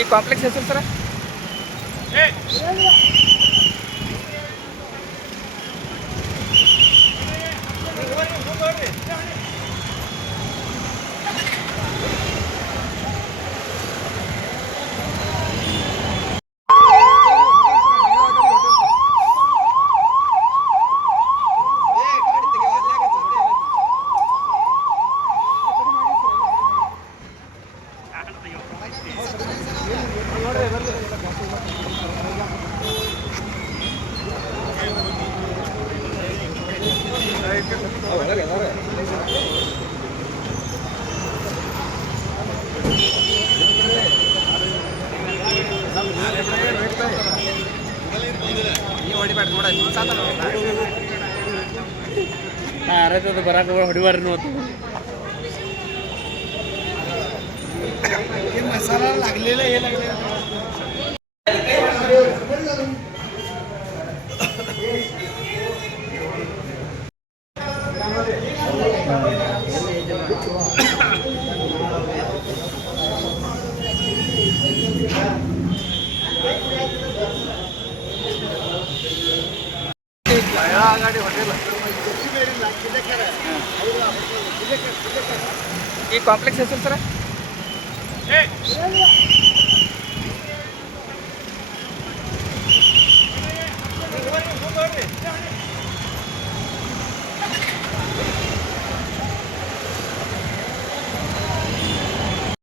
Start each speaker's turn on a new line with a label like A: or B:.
A: ಈ ಕಾಂಪ್ಲೆಕ್ಸ್ ಹೆಸರು ಸರ ಹೊಡಿಬಾರ್ದು ಬರಾಕ ಹೊಡಿಬಾರ್ದು
B: मसाला लागलेला हे लागलेला
A: ಈ ಕಾಂಪ್ಲೆಕ್ಸ್ असेल तर えっ